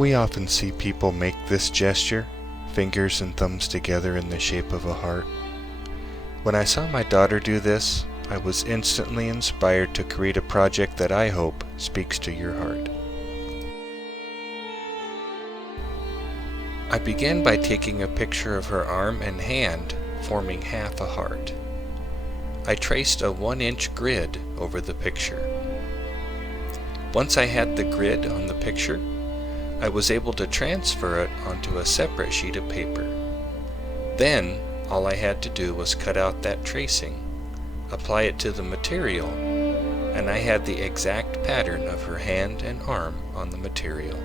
We often see people make this gesture, fingers and thumbs together in the shape of a heart. When I saw my daughter do this, I was instantly inspired to create a project that I hope speaks to your heart. I began by taking a picture of her arm and hand, forming half a heart. I traced a 1-inch grid over the picture. Once I had the grid on the picture, I was able to transfer it onto a separate sheet of paper. Then, all I had to do was cut out that tracing, apply it to the material, and I had the exact pattern of her hand and arm on the material.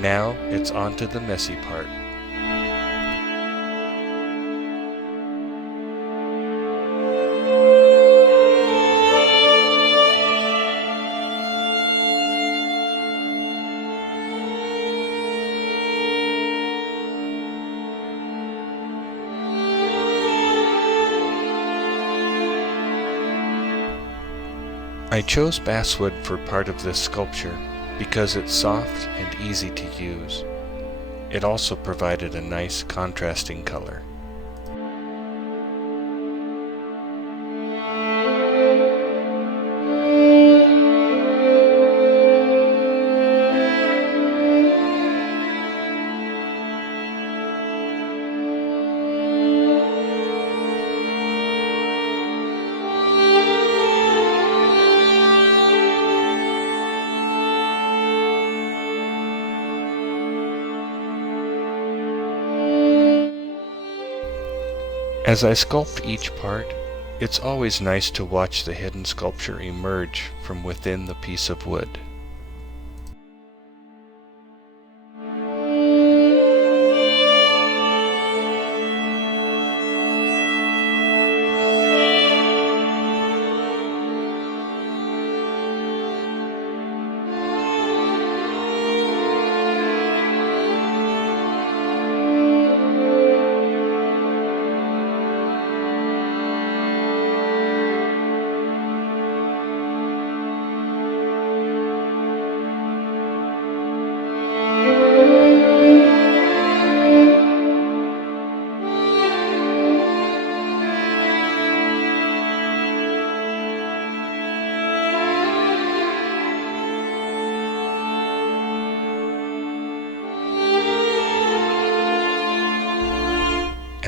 Now it's on to the messy part. I chose basswood for part of this sculpture because it's soft and easy to use. It also provided a nice contrasting color. As I sculpt each part, it's always nice to watch the hidden sculpture emerge from within the piece of wood.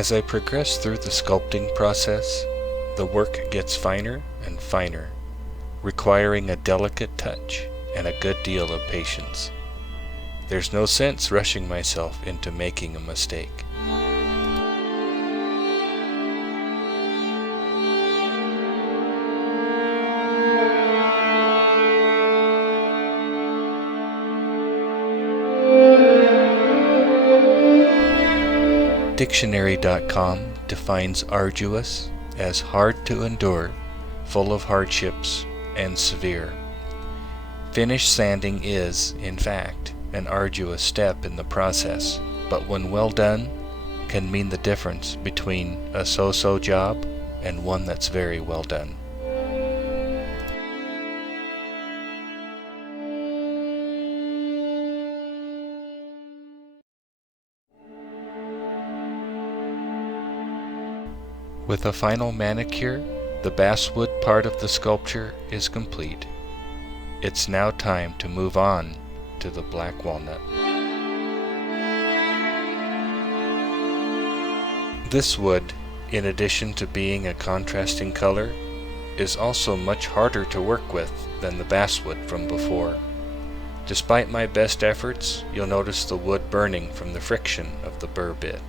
As I progress through the sculpting process, the work gets finer and finer, requiring a delicate touch and a good deal of patience. There's no sense rushing myself into making a mistake. Dictionary.com defines arduous as hard to endure, full of hardships, and severe. Finish sanding is, in fact, an arduous step in the process, but when well done, can mean the difference between a so-so job and one that's very well done. With a final manicure, the basswood part of the sculpture is complete. It's now time to move on to the black walnut. This wood, in addition to being a contrasting color, is also much harder to work with than the basswood from before. Despite my best efforts, you'll notice the wood burning from the friction of the burr bit.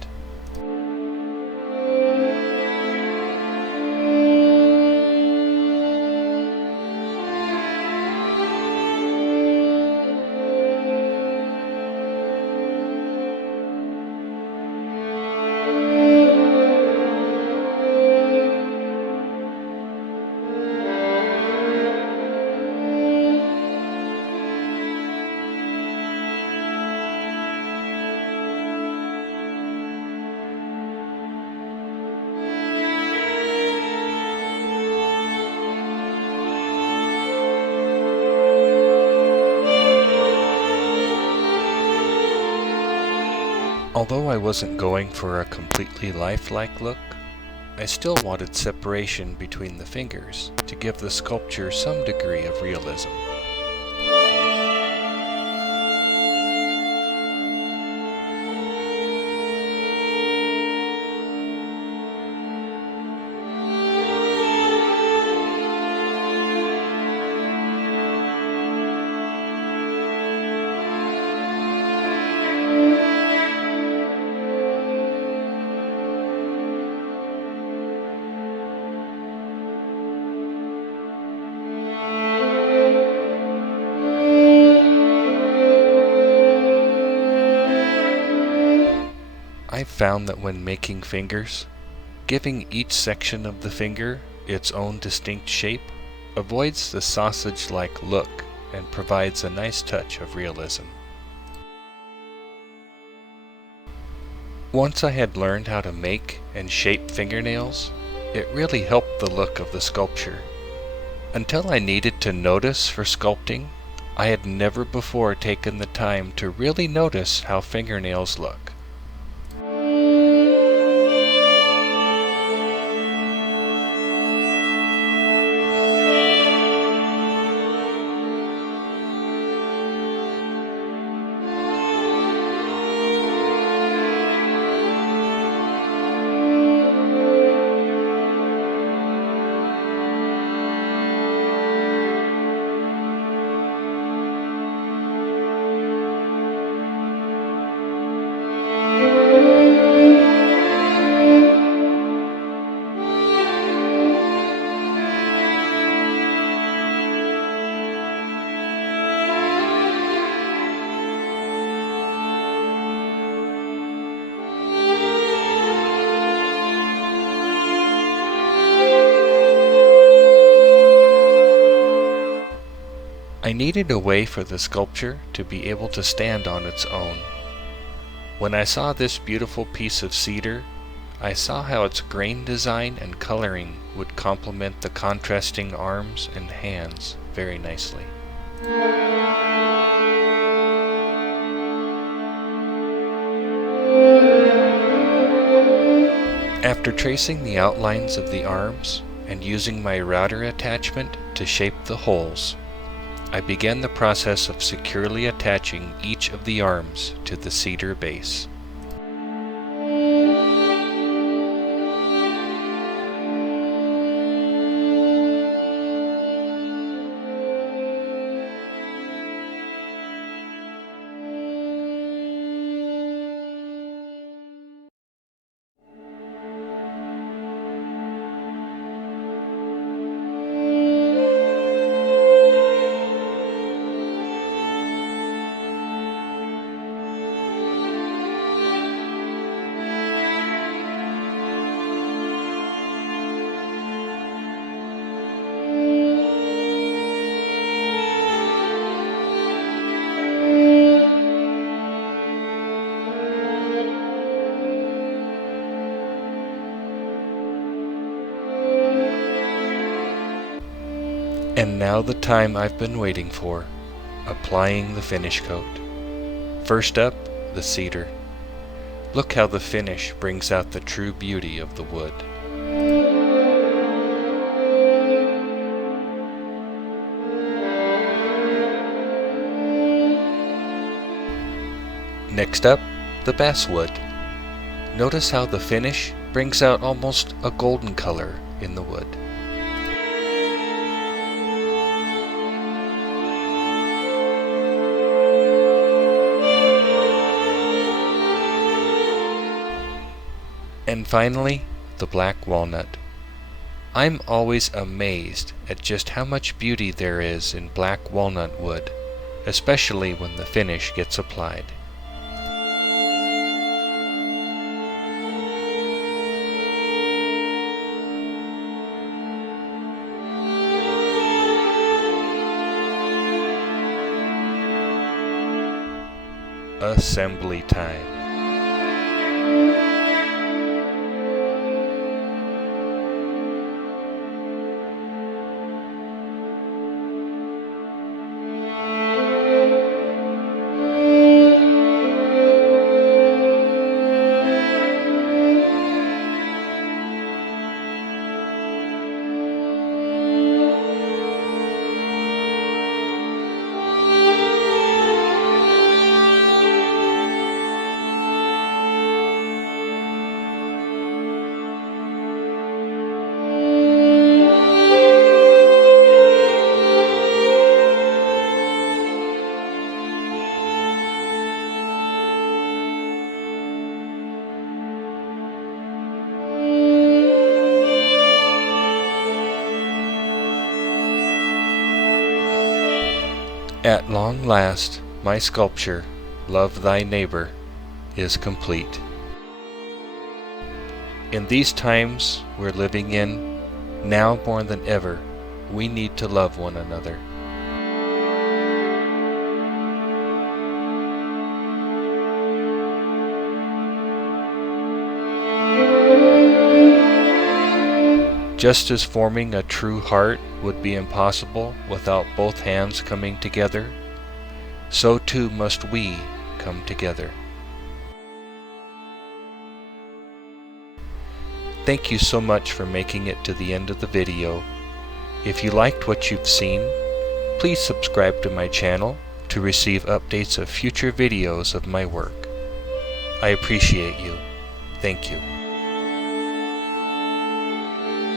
Although I wasn't going for a completely lifelike look, I still wanted separation between the fingers to give the sculpture some degree of realism. I've found that when making fingers, giving each section of the finger its own distinct shape avoids the sausage-like look and provides a nice touch of realism. Once I had learned how to make and shape fingernails, it really helped the look of the sculpture. Until I needed to notice for sculpting, I had never before taken the time to really notice how fingernails look. I needed a way for the sculpture to be able to stand on its own. When I saw this beautiful piece of cedar, I saw how its grain design and coloring would complement the contrasting arms and hands very nicely. After tracing the outlines of the arms and using my router attachment to shape the holes, I began the process of securely attaching each of the arms to the cedar base. And now the time I've been waiting for, applying the finish coat. First up, the cedar. Look how the finish brings out the true beauty of the wood. Next up, the basswood. Notice how the finish brings out almost a golden color in the wood. And finally, the black walnut. I'm always amazed at just how much beauty there is in black walnut wood, especially when the finish gets applied. Assembly time. At long last, my sculpture, Love Thy Neighbor, is complete. In these times we're living in, now more than ever, we need to love one another. Just as forming a true heart would be impossible without both hands coming together, so too must we come together. Thank you so much for making it to the end of the video. If you liked what you've seen, please subscribe to my channel to receive updates of future videos of my work. I appreciate you. Thank you.